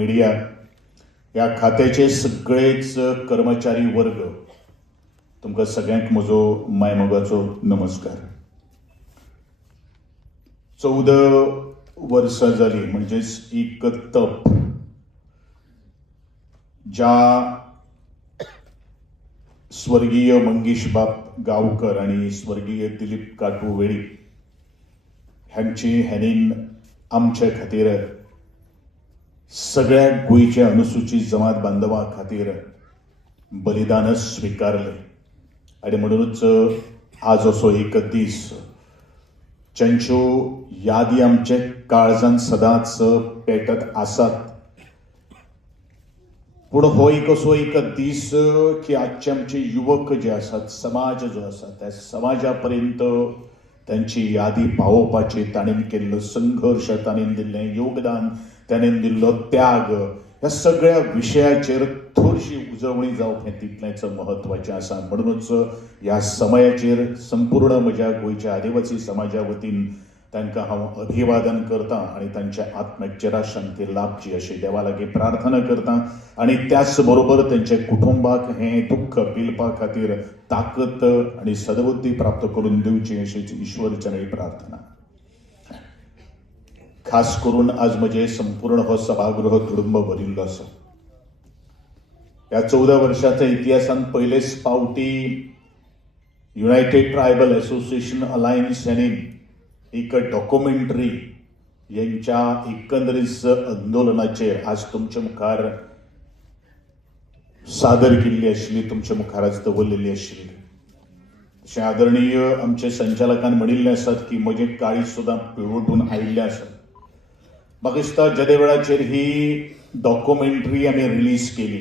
Media या खात्याचे सगळेच कर्मचारी वर्ग तुमकां सगळ्यांक म्हजो मायमोगाचो नमस्कार। 14 वर्सां जाली म्हणजेच एक तप ज्या स्वर्गीय मंगेश बाब गांवकर आणि स्वर्गीय दिलीप काटुवेळी हांणीन आमच्या खातीर सगळ्या गोंयच्या अनुसूचित जमात बांधवां खातीर बलिदान स्वीकारले आणि म्हणूनच आज असो एक दीस ज्यांच्यो यादी आमच्या काळजांत सदांच पेटत आसात। पूण हो एक असो एक दीस की आजचे आमचे युवक जे आसात, समाज जो आसा त्या समाजा पर्यंत त्यांची यादी पावोवपाची ताणेन केल्लो संघर्ष, ताणेन दिल्लें योगदान, ताणेन दिल्लो त्याग, ह्या सगळ्या विशयाचेर थोडीशी उजवणी जावप हें तितलेंच म्हत्वाचें आसा। म्हणूनच ह्या समयाचेर संपूर्ण म्हज्या गोंयच्या आदिवासी समाजा वतीन तांकां हांव अभिवादन करतां आणि तांच्या आत्म्याक चिराग शांती लाभची अशी देवा लागीं प्रार्थना करतां आणि त्याच बरोबर तांच्या कुटुंबाक हें दुख्ख पिलपा खातीर ताकद आणि सद्बुद्धी प्राप्त करून दिवची अशीच ईश्वर चरणी प्रार्थना। खास करून आज म्हजे संपूर्ण हो सभागृह तुडुंब भरिल्लो आसा। ह्या 14 वर्षाच्या इतिहासान पयलेच फावटी युनायटेड ट्रायबल असोसिएशन अलायन्स हांणी एक डॉक्युमेंटरी यांच्या एकंदरीत आंदोलनाचेर आज तुमच्या मुखार सादर केल्ली आशिल्ली, तुमच्या मुखार आज दवरलेली आशिल्ली। अशें आदरणीय आमचे संचालकान म्हणिल्लें आसात की म्हजें काळीज सुद्दां पिळवटून आयिल्लें आसा। म्हाका दिसता ज्या वेळाचेर ही डॉक्युमेंटरी आमी रिलीज केली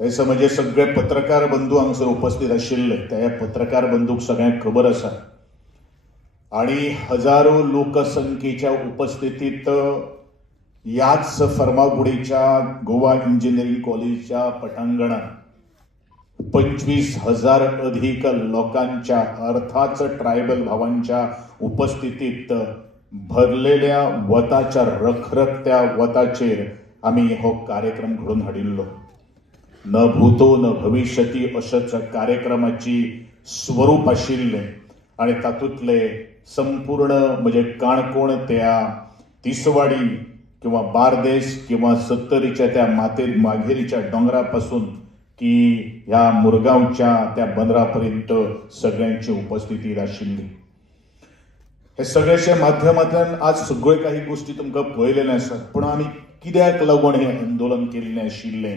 थंयसर म्हजे सगळे पत्रकार बंधू हांगासर उपस्थित आशिल्ले, त्या पत्रकार बंधूक सगळ्यांक खबर आसा आणि हजारो लोकसंख्येच्या उपस्थितीत याच फर्मागुडीच्या गोवा इंजिनियरिंग कॉलेजच्या पटांगणात 25,000 अधिक लोकांच्या अर्थाच ट्रायबल भावांच्या उपस्थितीत भरलेल्या वताच्या रखरखत्या वताचेर आमी हो कार्यक्रम घडोवन हाडिल्लो। न भूतो न भविष्यती अशाच कार्यक्रमाची स्वरूप आशिल्लें आणि तातूंतले संपूर्ण म्हणजे काणकोण त्या तिसवाडी किंवा बारदेस किंवा सत्तरीच्या त्या मागेरीच्या डोंगरापासून की ह्या मुरगांवच्या त्या बंदरापर्यंत सगळ्यांची उपस्थिती आशिल्ली। हे सगळ्याच्या माध्यमांतल्यान आज सगळ्यो काही गोष्टी तुमकां पळयलेल्यो आसात, पूण आमी कित्याक लागून हें आंदोलन केल्लें आशिल्लें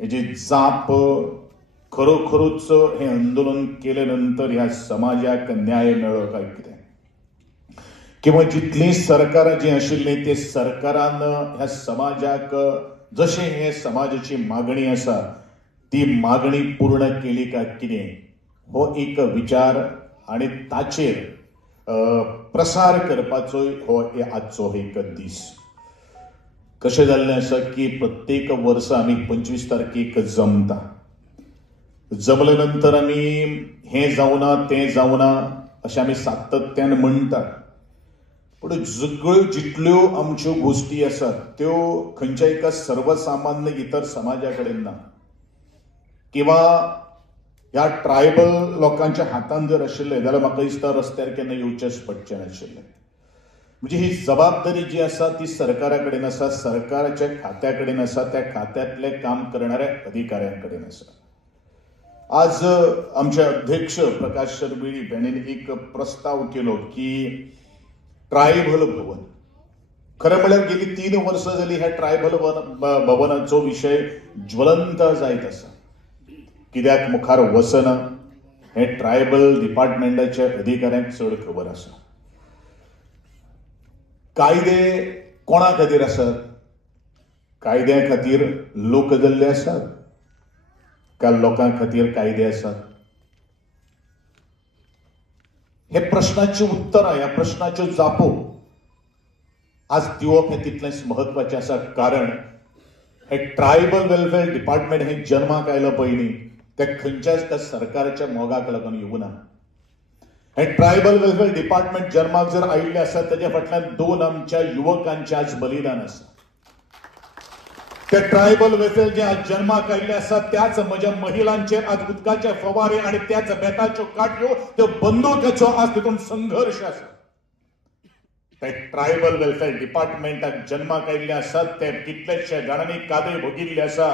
हेजी जाप खरोखरूच हे आंदोलन केले नंतर ह्या समाजाक न्याय मेळ्ळो काय कितें, किंवा जितली सरकारां जी आशिल्ली ते सरकारान ह्या समाजाक जशें हे समाजाची मागणी आसा ती मागणी पूर्ण केली काय कितें, हो एक विचार आणि ताचेर प्रसार करपाचो हो आजचो एक दीस। कशें जाल्लें आसा की प्रत्येक वर्सा आमी 25 तारखेक जमता, जमले नंतर आमी हें जावना तें जावना अशें आमी सातत्यान म्हणटात, पूण सगळ्यो जितल्यो आमच्यो गोष्टी आसात त्यो खंयच्या एका सर्वसामान्य इतर समाजा कडेन ना, किंवा ह्या ट्रायबल लोकांच्या हातांत जर आशिल्ले जाल्यार म्हाका दिसता रस्त्यार केन्ना येवचेच पडचें नाशिल्लें। म्हणजे ही जबाबदारी जी आसा ती सरकारा कडेन आसा, सरकाराच्या खात्या कडेन आसा, त्या खात्यांतले काम करणाऱ्या अधिकाऱ्यां कडेन आसा। आज आमचे अध्यक्ष प्रकाश शर्मिळी हांणी एक प्रस्ताव केलो की ट्रायबल भवन, खरें म्हळ्यार गेली 3 वर्सां जाली ह्या ट्रायबल भवनाचो विशय ज्वलंत जायत आसा। कित्याक मुखार वचना हे ट्रायबल डिपार्टमेंटाच्या अधिकाऱ्यांक चड खबर आसा। कायदे कोणा खातीर आसात? कायद्या खातीर लोक जाल्ले आसात काय लोकां खातीर कायदे आसात? हे प्रश्नाची उत्तरां, ह्या प्रश्नाच्यो जापो आज दिवप हे तितलेंच महत्वाचें आसा। कारण हे ट्रायबल वेलफेअर डिपार्टमेंट हे जन्माक आयलो पयलीं ते खंयच्याच सरकाराच्या मोगाक लागून येवना। हे ट्रायबल वेलफेअर डिपार्टमेंट जन्माक जर आयिल्लें आसा ताच्या फाटल्यान 2 आमच्या युवकांचें आज बलिदान आसा। ते ट्रायबल वेसल जे आज जन्माक आयिल्ले आसात त्याच म्हज्या महिलांचेर आज उदकाचे फवारे आणि त्याच बेताच्यो काटयो त्यो बंदुकेचो आज तितून संघर्ष आसा. ते ट्रायबल वेलफेअर डिपार्टमेंटाक जन्माक आयिल्ले आसात ते कितलेशे जाणांनी कादय भोगिल्ले आसा.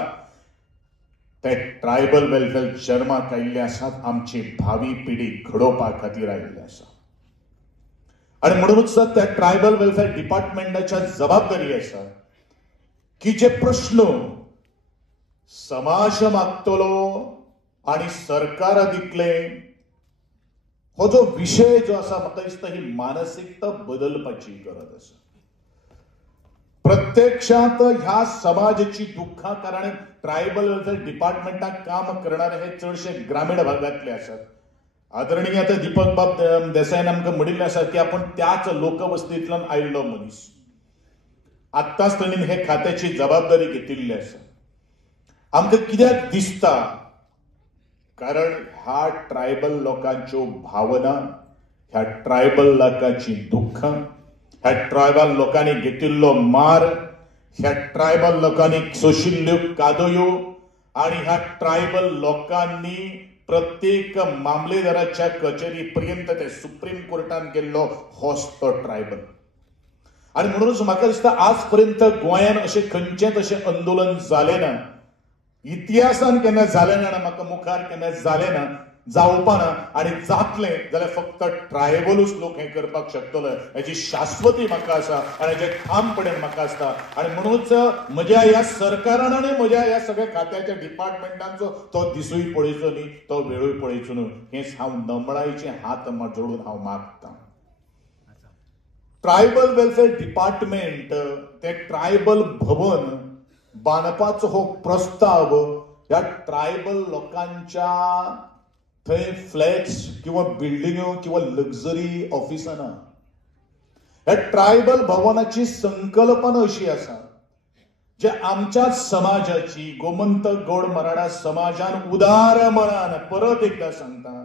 ते ट्रायबल वेलफेअर जन्माक आयिल्ले आसात आमची भावी पिढी घडोवपा खातीर आयिल्ले आसा. आणि म्हणूनच त्या ट्रायबल वेलफेअर डिपार्टमेंटाच्या जबाबदारी आसा की जे प्रश्न समाज मागतलो आणि सरकार दितले हो जो विषय जो आसा म्हाका दिसता ही मानसिकता बदलपाची गरज आसा. प्रत्यक्षात ह्या समाजाची दुःखां कारण ट्रायबल वेलफेअर डिपार्टमेंटात काम करणारे हे चडशे ग्रामीण भागातले आसात. आदरणीय आता दीपक बाब देसाईन आमकां म्हणिल्लें आसा की आपण त्याच लोकवस्तींतल्यान आयिल्लो मनीस. आत्ताच ताणीन हे खात्याची जबाबदारी घेतिल्ली आसा. आमकां कित्याक दिसता कारण ह्या ट्रायबल लोकांच्यो भावना, ह्या ट्रायबल लोकांची दुःख, ह्या ट्रायबल लोकांनी घेतिल्लो मार, ह्या ट्रायबल लोकांनी सोशिल्ल्यो कादयो आणि ह्या ट्रायबल लोकांनी प्रत्येक मामलेदाराच्या कचेरी पर्यंत ते सुप्रीम कोर्टान गेल्लो होच तो ट्रायबल. आणि म्हणूनच म्हाका दिसता आज पर्यंत गोंयान अशें खंयचेंच अशें आंदोलन जालें ना, इतिहासान केन्ना जालें ना, म्हाका मुखार केन्ना जालें ना, जावपा ना. आणि जातलें जाल्यार फक्त ट्रायबलूच लोक हें करपाक शकतलो हेची शाश्वती म्हाका आसा आणि हेजे ठामपणान म्हाका आसता. आणि म्हणूनच म्हज्या ह्या सरकारान आनी म्हज्या ह्या सगळ्या खात्याच्या डिपार्टमेंटांचो तो दिसूय पळयचो न्ही, तो वेळूय पळयचो न्ही, हें हांव नमळायेचे हात जोडून हांव मागतां. ट्रायबल वेलफेअर डिपार्टमेंट ते ट्रायबल भवन बांदपाचो हो प्रस्ताव ह्या ट्रायबल लोकांच्या थंय फ्लॅट्स किंवा बिल्डिंगो किंवा लक्झरी ऑफिसां ना. ह्या ट्रायबल भवनाची संकल्पना अशी आसा जे आमच्या समाजाची गोमंतक गौड मराठा समाजान उदार मनान, परत एकदा सांगता,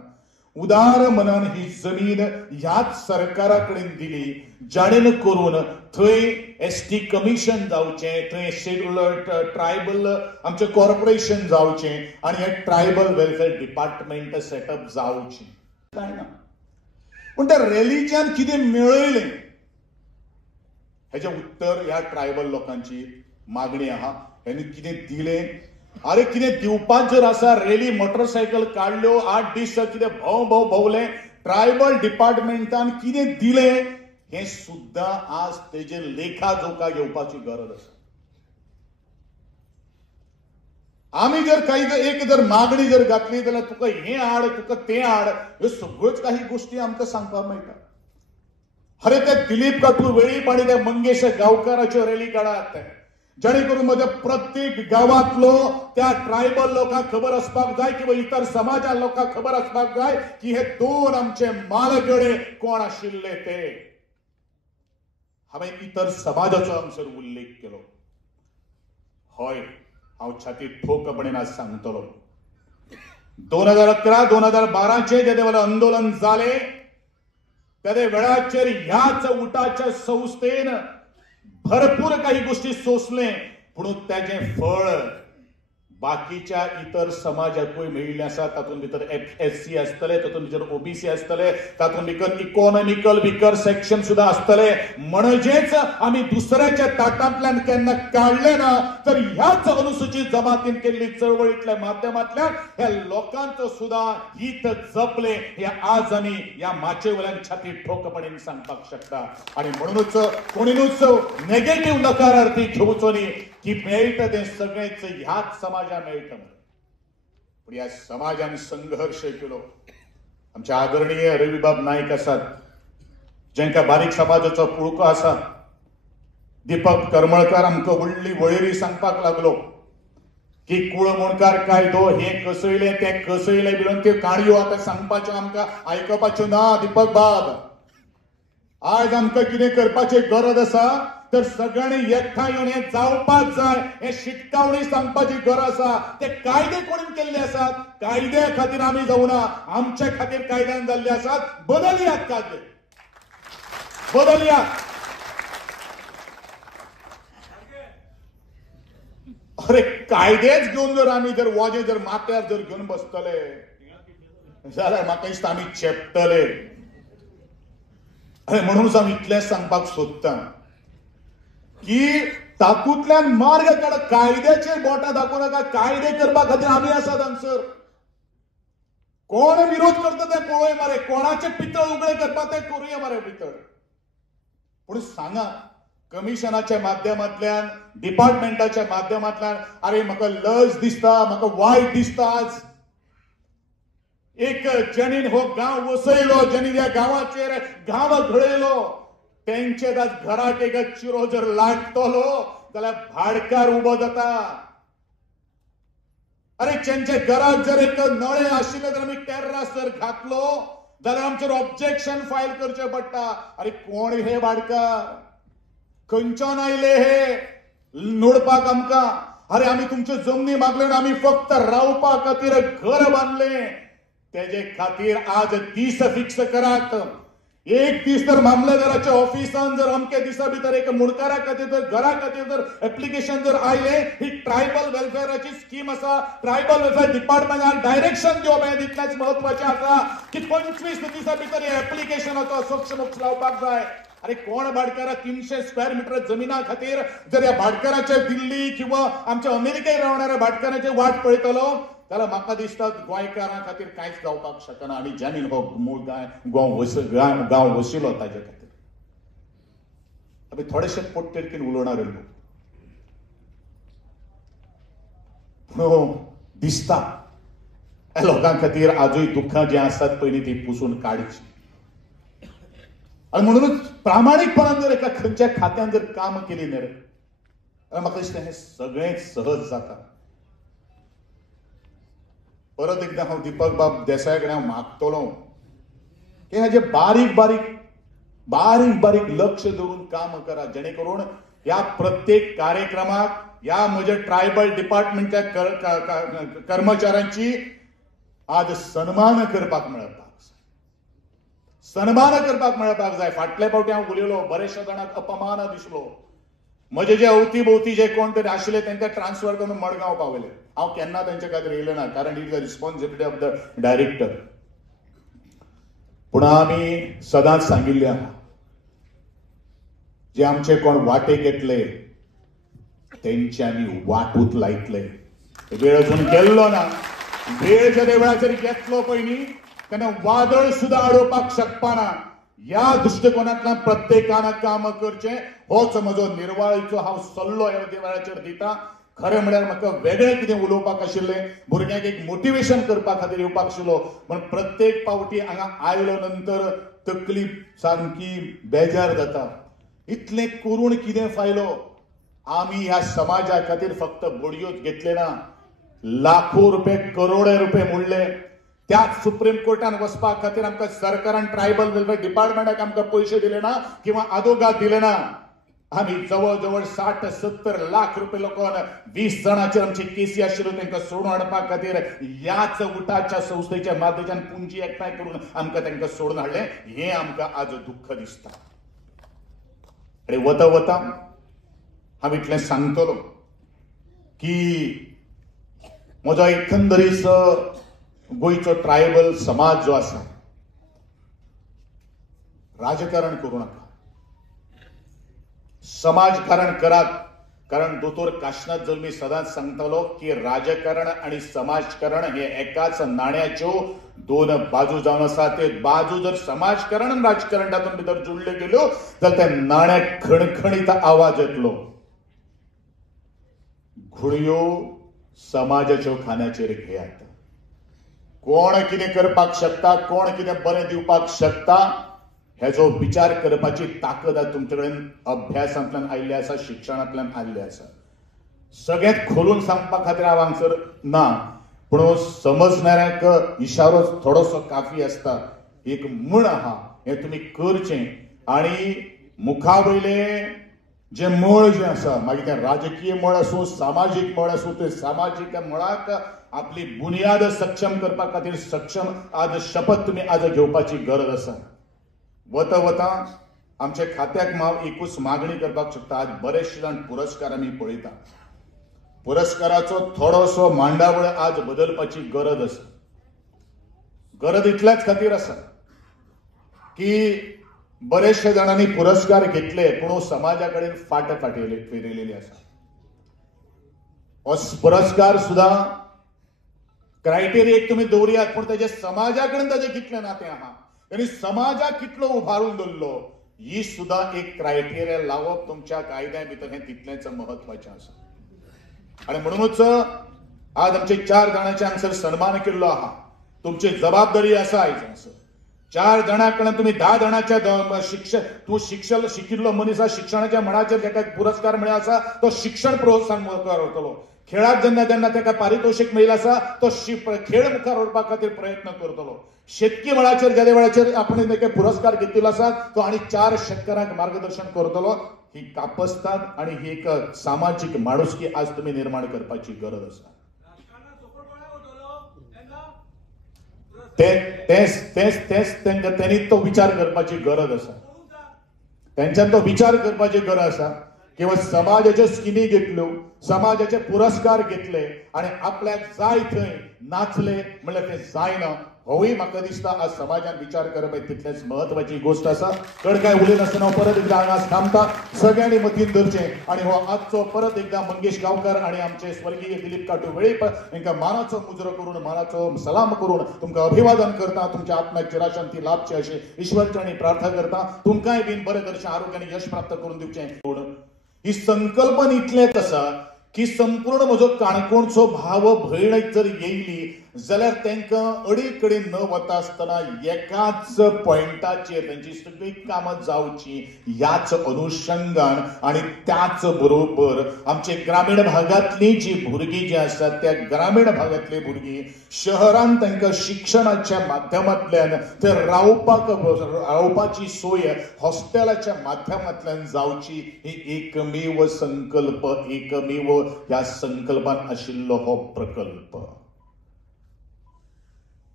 उदार मनान ही जमीन ह्याच सरकारा कडेन दिली जाणेन करून थंय एसटी कमिशन जावचें, थंय शेड्युल्ड ट्रायबल आमचें कॉर्पोरेशन जावचें आणि हे ट्रायबल वेलफेअर डिपार्टमेंट सेटअप जावचें काय ना. पूण त्या रॅलीच्यान कितें मेळयलें हेजें उत्तर ह्या ट्रायबल लोकांची मागणी आहा. हेणी कितें दिलें, अरे कितें दिवपाक जर आसा, रॅली मोटरसायकल काडल्यो, 8 दीस कितें भोव भोवलें, ट्रायबल डिपार्टमेंटान कितें दिलें हें सुद्दां आज तेजेर लेखा जोखा घेवपाची गरज आसा. आमी जर काही एक जर मागणी जर घातली जाल्यार तुका हें हाड, तुका तें हाड, ह्यो सगळ्योच काही गोश्टी आमकां सांगपाक मेळटा. अरे ते दिलीप काटू वेळीप आनी ते मंगेश गांवकाराच्यो रॅली काडात जेणे करून म्हज्या प्रत्येक गांवांतलो त्या ट्रायबल लोकांक खबर आसपाक जाय किंवा इतर समाजा लोकांक खबर आसपाक जाय की हे दोन आमचे मालगडे कोण आशिल्ले ते. हांवें इतर समाजाचो हांगसर उल्लेख केलो. हय, हांव छाती ठोकपणेन आज सांगतलो. 2011-2012 जेदे वेळा आंदोलन जाले त्या वेळाचेर ह्याच उठाच्या संस्थेन भरपूर काही गोष्टी सोसले, पूण त्याचे फळ बाकीच्या इतर समाजाकूय मेळिल्लें आसा. तातूंत भितर SC आसतले, तातूंत भितर OBC आसतले, तातूंत भितर इकॉनॉमिकल विकर सेक्शन सुद्धा आसतले. म्हणजेच आमी दुसऱ्याच्या ताटांतल्यान केन्ना काडले ना, तर ह्याच अनुसूचित जमातीन केल्ली चळवळीतल्या माध्यमांतल्यान ह्या लोकांचो सुद्धा हित जपले हे आज आमी ह्या माचे वयल्यान छाती ठोकपणेन सांगपाक शकता. आणि म्हणूनच कोणीनूच नेगेटिव्ह नकारार्थी घेवचो न्ही की मेळटा तें सगळेंच ह्याच समाजाक मेळटा. पण ह्या समाजान संघर्श केलो. आमचे आदरणीय रविबाब नाईक आसात, जेंका बारीक समाजाचो पुळको आसा. दीपक करमळकर आमकां व्हडली वळेरी सांगपाक लागलो की कुळमोणकार कायदो हे कसयले ते कसयले बिलोन त्यो काणयो आतां सांगपाच्यो आमकां आयकपाच्यो ना. दीपक बाब, आज आमकां कितें करपाची गरज आसा तर सगळ्यांनी एकठांय येवन हें जावपाक जाय, हे शिटकावणी सांगपाची गरज आसा. ते कायदे कोणीन केल्ले आसात, कायद्या खातीर आमी जावना, आमच्या खातीर कायद्यान जाल्ले आसात. बदलयात कायदे, बदलयात. अरे कायदेच घेऊन जर आम्ही जर वॉजे जर माथ्यार जर घेऊन बसतले जाल्यार म्हाका दिसता आमी चेपतले. अरे म्हणूनच हांव इतलेंच सांगपाक सोदतां की तातूंतल्यान मार्ग काड. कायद्याचेर बोटां दाखोव नाका. कायदे करपा खातीर आमी आसात हांगसर. कोण विरोध करता ते पळोवया मरे. कोणाचे पितळ उगडे करपा ते करूया मरे पितळ. पूण सांगा कमिशनाच्या माध्यमांतल्यान डिपार्टमेंटाच्या माध्यमांतल्यान अरे म्हाका लज दिसता, म्हाका वायट दिसता. आज एक ज्यानी हो गांव वसयलो, ज्यानी ह्या गांवाचेर गांव घडयलो, तेंचे आज घराक एक चिरो जर लागतलो जाल्यार भाडकार उबो जाता. अरे ज्यांच्या घराक जर एक नळे आशिल्ले जर आमी टेर्रास जर घातलो जाल्यार आमचेर ऑब्जेक्शन फायल करचें पडटा. अरे कोण हे भाडकार? खंयच्यान आयले हे नोडपाक आमकां? अरे आमी तुमच्यो जमनी मागल्यो आनी आमी फक्त रावपा खातीर घर बांदले. तेजे खातीर आज दीस फिक्स करात. एक दीस तर मामलेदाराच्या ऑफिसान जर अमके दिसा भितर एक मुणकारा खातीर जर घरा खातीर जर एप्लिकेशन जर आयले, ही ट्रायबल वेलफेअराची स्कीम आसा, ट्रायबल वेलफेअर डिपार्टमेंटान डायरेक्शन दिवप हे तितलेंच महत्वाचें आसा की 25 दिसा भितर हे एप्लिकेशनाचो सक्षम लावपाक जाय. अरे कोण भाडकारा 300 स्क्वेअर मीटर जमिना खातीर जर ह्या भाडकाराच्या दिल्ली किंवा आमच्या अमेरिकेत रावणाऱ्या भाडकाराचे वाट पळयतलो जाल्यार म्हाका दिसता गोंयकारां खातीर कांयच जावपाक शकना. आनी ज्यानी हो मूळ गांव वसिलो ताचे खातीर आमी थोडेशे पोटतिडकीन उलोवणारे लोक. पूण दिसता ह्या लोकां खातीर आजूय दुख्खां जी आसात पळय ती पुसून काडची. आणि म्हणूनच प्रामाणिकपणान जर एका खंयच्या खात्यान जर काम केली न्ही रे म्हाका दिसता हे सगळें सहज जाता. परत एकदा हांव दीपक बाब देसाय कडेन हांव मागतलो की हाजे बारीक बारीक लक्ष दवरून काम करा, जेणे करून ह्या प्रत्येक कार्यक्रमाक ह्या म्हज्या ट्रायबल डिपार्टमेंटच्या कर्मचाऱ्यांची आज सन्मान करपाक मेळपाक जाय. फाटल्या फावटी हांव उलयलो, बरेचशा जाणांक अपमान दिसलो. म्हजे जे अवती जे कोण तरी आशिल्ले तांकां ट्रान्सफर करून मडगांव पावयले. हांव केन्ना तांचे खातीर येयलो ना, कारण it is the responsibility of the director. पूण आमी सदांच सांगिल्लें आहा जे आमचे कोण वाटेक येतले तेंचे आमी वाटूत लायतले. वेळ अजून गेल्लो ना. वेळ जर वेळाचेर घेतलो पळय न्ही तेन्ना वादळ सुद्धा अडोवपाक शकपाना. या दृष्टिकोनांतल्यान प्रत्येकान काम करचें होच म्हजो निर्वाळीचो हांव सल्लो ह्या वेळाचेर दितां. खरें म्हळ्यार म्हाका वेगळें कितें उलोवपाक आशिल्लें, भुरग्यांक एक मोटिवेशन करपा खातीर येवपाक आशिल्लो. पण प्रत्येक फावटी हांगा आयलो नंतर तकली सामकी बेजार जाता. इतलें करून कितें फायलो? आमी ह्या समाजा खातीर फक्त बडयोच घेतले ना, लाखो रुपये करोडे रुपये मोडले. त्याच सुप्रीम कोर्टान वचपा खातीर आमकां सरकारान ट्रायबल वेलफेअर डिपार्टमेंटाक आमकां पयशे दिले ना किंवा आदोगाद दिले ना. आमी जवळ 60-70 लाख रुपये लोकांन 20 जाणांचेर आमची केसी आशिल्ल्यो तांकां सोडून हाडपा खातीर ह्याच उठाच्या संस्थेच्या माध्यमांतल्यान पुंजी एकठांय करून आमकां तांकां सोडून हाडलें. हें आमकां आज दुख्ख दिसता. अरे वता हांव इतलें सांगतलो की म्हजो एकंदरीत गोंयचो ट्रायबल समाज जो आसा, राजकारण करूं नाका, समाजकारण करात. कारण दोतोर काशिनाथ जल्मी सदांच सांगतालो की राजकारण आणि समाजकारण हे एकाच नाण्याच्यो दोन बाजू जावन आसा. ते बाजू जर समाजकारण आणि राजकारण तातूंत भितर जुळले गेल्यो जाल्यार त्या नाण्याक खणखणीत आवाज येतलो. घुळयो समाजाच्यो खांद्याचेर घेयात. कोण कितें करपाक शकता, कोण कितें बरें दिवपाक शकता हेजो विचार करपाची ताकद तुमचे कडेन अभ्यासांतल्यान आयिल्ली आसा, शिक्षणांतल्यान आयिल्ली आसा. सगळ्यात खोलून सांगपा खातीर हांव हांगसर ना, पूण समजणाऱ्याक इशारो थोडोसो काफी आसता. एक म्हण आहा, हें तुमी करचें आनी मुखा वयले जे मळ जे आसा, मागीर तें राजकीय मळ आसूं, सामाजीक मळ आसूं, ते सामाजीक मळाक आपली बुनियाद सक्षम करपा खातीर सक्षम आज शपथ तुमी आज घेवपाची गरज आसा. वता आमच्या खात्याक हांव एकूच मागणी करपाक शकता. आज बरेचशे जाण पुरस्कार आमी पळयता. पुरस्काराचो थोडोसो मांडावळ आज बदलपाची गरज आसा. गरज इतल्याच खातीर आसा की बरेचशे जाणांनी पुरस्कार घेतले पूण समाजा कडेन फाट फेरिलेली आसा. हो पुरस्कार सुद्धा क्रायटेरिया तुम्ही दवरियात पूण तेजे समाजा कडेन ताजें कितलें नातें आहा आनी समाजाक कितलो उभारून दवरलो ही सुद्धा एक क्रायटेरिया लावप तुमच्या कायद्या भितर हें तितलेंच महत्वाचें आसा. आणि म्हणूनच आज आमचे 4 जाणांचे हांगसर सन्मान केल्लो आहा. तुमची जबाबदारी आसा आयज 4 जाणांकडल्यान तुम्ही 10 जाणांच्या शिकिल्लो मनीस शिक्षणाच्या मळाचेर जेका पुरस्कार मेळ्ळो आसा तो शिक्षण प्रोत्साहन करतलो. खेळात जेन्ना तेका पारितोषिक मेळिल्लें आसा तो खेळ मुखार व्हरपा खातीर प्रयत्न करतलो. शेतकी मळाचेर ज्या वेळाचेर आपण तेका पुरस्कार घेतिल्लो आसा तो आनी 4 शेतकारांक मार्गदर्शन करतलो. ही कापस्ताद आणि ही एक सामाजिक माणुसकी आज तुम्ही निर्माण करपाची गरज आसा. त्यांनी तो विचार करपाची गरज आसा. त्यांच्यान तो विचार करपाची गरज आसा केवळ समाजाचे स्किमी घेतल्यो समाजाचे पुरस्कार घेतले आणि आपल्याक जाय थंय नाचले म्हणल्यार ते जायना. होय म्हाका दिसता आज समाजान विचार करप तितलेच महत्वाची गोष्ट आसा. चड काय उलयनासतना परत एकदा हांगा थांबता. सगळ्यांनी मतीन धरचें आणि हो आजचो परत एकदा मंगेश गांवकार आणि आमचे स्वर्गीय दिलीप काटू वेळीप हांकां मानाचो मुजरो करून मानाचो सलाम करून तुमकां अभिवादन करता. तुमच्या आत्म्याक चिराशांती लाभची अशी ईश्वरचरणी प्रार्थना करता. तुमकांय बीन बरें तरेचें आरोग्याने यश प्राप्त करून दिवचें. ही संकल्पना इतलेंच आसा की संपूर्ण म्हजो काणकोणचो भाव भयण जर येयली जाल्यार तांकां अडीकडेन न वता आसतना एकाच पॉयंटाचेर तांची सगळी कामां जावची ह्याच अनुशंगान आणि त्याच बरोबर आमचे ग्रामीण भागातली जी भुरगीं जी आसात त्या ग्रामीण भागातली भुरगीं शहरांत तांकां शिक्षणाच्या माध्यमांतल्यान ते रावपाची सोय हॉस्टेलाच्या माध्यमांतल्यान जावची ही एकमेव संकल्प एकमेव ह्या संकल्पान आशिल्लो हो प्रकल्प.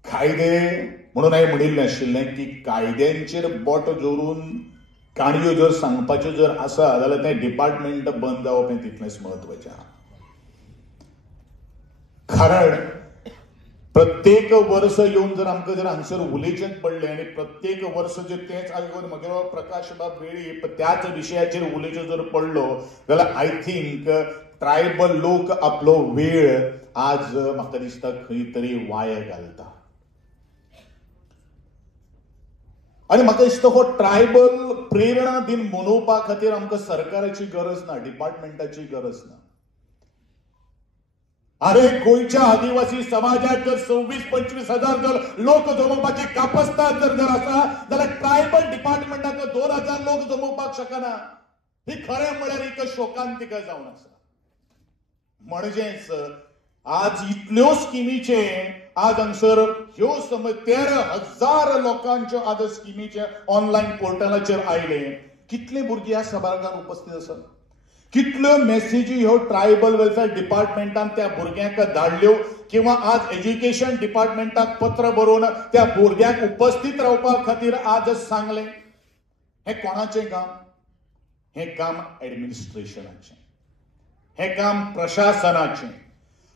कायदे म्हणून हांवें म्हणिल्लें आशिल्लें की कायद्यांचेर बोट जोडून काणयो जर सांगपाच्यो जर आसा जाल्यार तें डिपार्टमेंट बंद जावप हें तितलेंच म्हत्वाचें आहा. कारण प्रत्येक वर्स येवन जर आमकां जर हांगसर उलयचेंच पडलें आनी प्रत्येक वर्स जर तेंच आयकून म्हगेलो प्रकाश बाब वेळीप त्याच विशयाचेर उलयचो जर पडलो जाल्यार आय थिंक ट्रायबल लोक आपलो वेळ आज म्हाका दिसता खंय तरी वाया घालता. आणि म्हाका दिसता हो ट्रायबल प्रेरणा दिन मनोवपा खातीर आमकां सरकाराची गरज ना डिपार्टमेंटाची गरज ना. अरे गोंयच्या आदिवासी समाजात जर 26-25 हजार जर लोक जमोवपाची कापस्ताद जर आसा जाल्यार ट्रायबल डिपार्टमेंटाक 2000 लोक जमोवपाक शकना. ही खरें म्हळ्यार एक शोकांतिका जावन आसा. म्हणजेच आज इतल्यो स्किमीचे आज हांगसर ह्यो समज 13,000 लोकांच्यो आज स्किमीचे ऑनलायन पोर्टलाचेर आयले. कितले भुरगीं ह्या सभागांत उपस्थित आसात. कितल्यो मेसेजी ह्यो ट्रायबल वेलफेअर डिपार्टमेंटान त्या भुरग्यांक धाडल्यो किंवा आज एज्युकेशन डिपार्टमेंटाक पत्र बरोवन त्या भुरग्यांक उपस्थित रावपा खातीर आज सांगले. हे कोणाचें काम? हे काम ऍडमिनिस्ट्रेशनाचें. हे काम प्रशासनाचें.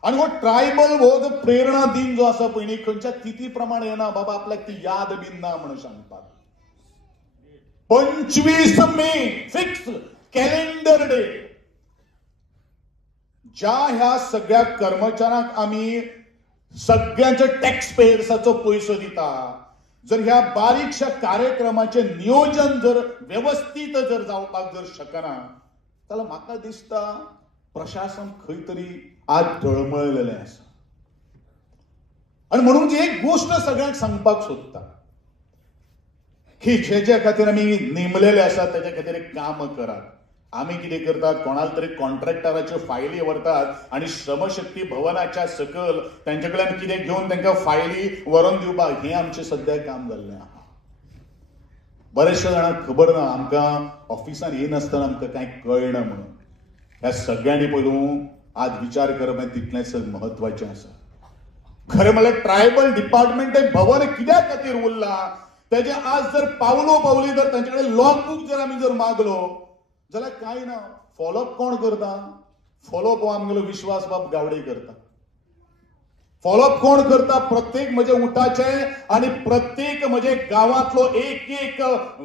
आणि हो ट्रायबल हो जो प्रेरणा दिन जो आसा पळय न्ही खंयच्या तिथी प्रमाणे येना बाबा आपल्याक ती याद बीन ना म्हणून सांगपाक. 25 मे फिक्स कॅलेंडर डे. ज्या ह्या सगळ्या कर्मचाऱ्यांक आमी सगळ्यांच्या टॅक्स पेयर्साचो पयसो दिता जर ह्या बारीकशा कार्यक्रमाचे नियोजन जर व्यवस्थित जर जावपाक जर शकना जाल्यार म्हाका दिसता प्रशासन खंय तरी आज ढळमळलेलें आसा. आणि म्हणून जी एक गोष्ट सगळ्यांक सांगपाक सोदता की जे खातीर आमी नेमलेले आसात तेच्या खातीर एक काम करात. आमी कितें करतात कोणाला तरी कॉन्ट्रॅक्टराच्यो फायली व्हरतात आणि श्रमशक्ती भवनाच्या सकल तांचे कडल्यान कितें घेवन तांकां फायली व्हरून दिवपाक हें आमचें सद्या काम जाल्लें आहा. बरेचशे जाणांक खबर ना आमकां ऑफिसान येनासतना आमकां कांय कळना म्हणून. ह्या सगळ्यांनी पयलू आज विचार करप हें तितलेंच महत्वाचें आसा. खरें म्हळ्यार ट्रायबल डिपार्टमेंट हें भवन कित्या खातीर उरलां तेजे आज जर पावलो पावली जर तांचे कडेन लॉग बुक जर आमी जर मागलो जाल्यार कांय ना. फॉलोअप कोण करता? फॉलोअप आमगेलो विश्वास बाब गावडे करता. फॉलोअप कोण करता? प्रत्येक म्हणजे उठाचे आणि प्रत्येक म्हणजे गावातलो एक एक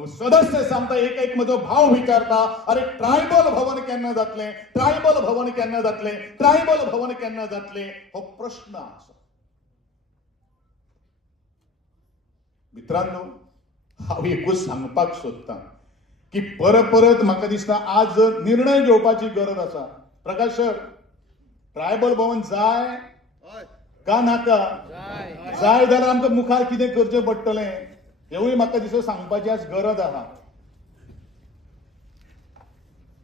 सदस्य सांगता, एक एक म्हजो भाव विचारता, अरे ट्रायबल भवन केन्ना जातले, ट्रायबल भवन केन्ना जातले, ट्रायबल भवन केन्ना जातले, हो प्रश्न आसा. मित्रांनो, हांव एकूच सांगपाक सोदता की परत म्हाका दिसता आज निर्णय घेवपाची गरज आसा. प्रकाश सर, ट्रायबल भवन जाय का नाका? जाय जाल्यार आमकां मुखार कितें करचें पडटलें हेवूय म्हाका दिसता सांगपाची आज गरज आहा.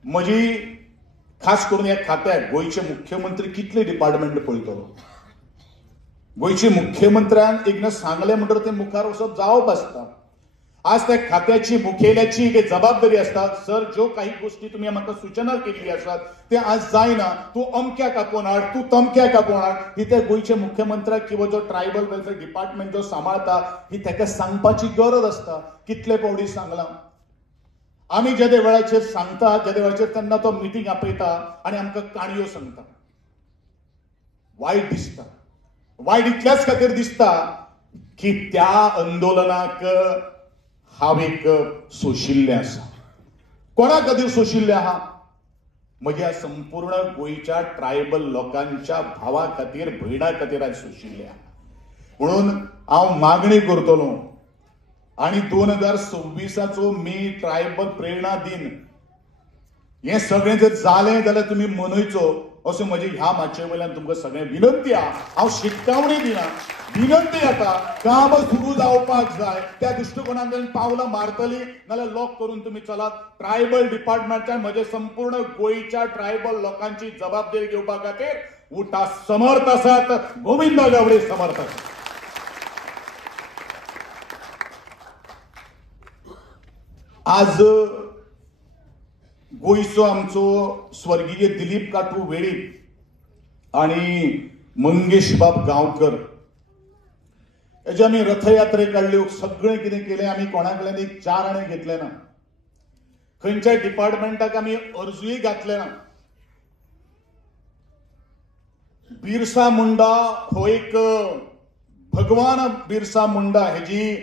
म्हजी खास करून ह्या खात्याक गोंयचे मुख्यमंत्री कितले डिपार्टमेंट पळयतलो. गोंयचे मुख्यमंत्र्यान एकदां सांगलें म्हणटकीर तें मुखार वचप जावप आसता. आज त्या खात्याची मुखेल्याची एक जबाबदारी असता. सर, जो काही गोष्टी तुम्ही म्हाका सूचना केल्ली आसात ते आज जायना, तू अमक्याक आपोवन हाड, तू तमक्याक आपोवन हाड, ही त्या गोंयच्या मुख्यमंत्र्याक किंवा जो ट्रायबल वेलफेअर डिपार्टमेंट जो सांबाळता ही ताका सांगपाची गरज असता. कितले फावटी सांगलां आमी ज्या वेळाचेर सांगता, ज्या वेळाचेर तेन्ना तो मिटींग आपयता आनी आमकां काणयो सांगता. वायट दिसता. वायट इतल्याच खातीर दिसता की त्या आंदोलनाक हांव एक सोशिल्लें आसा. कोणा खातीर सोशिल्लें आहा? म्हज्या संपूर्ण गोंयच्या ट्रायबल लोकांच्या भावा खातीर, भयणा खातीर आज सोशिल्लें आहा. म्हणून हांव मागणी करतलो आनी 2026चो मे ट्रायबल प्रेरणा दिन हे सगळें जर जालें जाल्यार तुमी मनयचो अशें म्हजे ह्या माचये वयल्यान तुमकां सगळें विनंती आहा. हांव शिटकावणी दिना, विनंती येता, काम सुरू जावपाक जाय. त्या दृश्टिकोनांतल्यान पावलां मारतली नाल्यार लॉक करून तुमी चलात. ट्रायबल डिपार्टमेंटान म्हजे संपूर्ण गोंयच्या ट्रायबल लोकांची जबाबदारी घेवपा खातीर उठा समर्थ आसात. गोविंद गावडे समर्थ आसात. आज गोंयचो आमचो स्वर्गीय दिलीप काटू वेळीप आणि मंगेश बाब गांवकर हेजे आमी रथयात्रे काडल्यो, सगळें कितें केलें. आमी कोणा कडल्यान एक 4 आणे घेतले ना, खंयच्याय डिपार्टमेंटाक आमी अर्जूय घातले ना. बिरसा मुंडा हो एक भगवान बिरसा मुंडा हेजी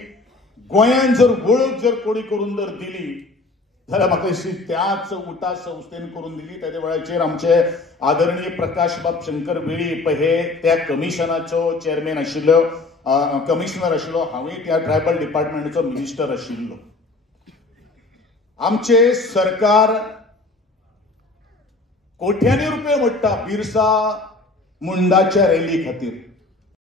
गोंयान जर वळख जर कोणी करून जर दिली जाल्यार म्हाका दिसता त्याच उठा संस्थेन करून दिली. त्याच्या वेळाचेर आमचे आदरणीय प्रकाश बाब शंकर वेळीप हे त्या कमिशनाचो चेअरमॅन आशिल्लो, कमिशनर आशिल्लो. हांवूय त्या ट्रायबल डिपार्टमेंटाचो मिनिस्टर आशिल्लो. आमचे सरकार कोट्यांनी रुपये मोडटा बिरसा मुंडाच्या रॅली खातीर.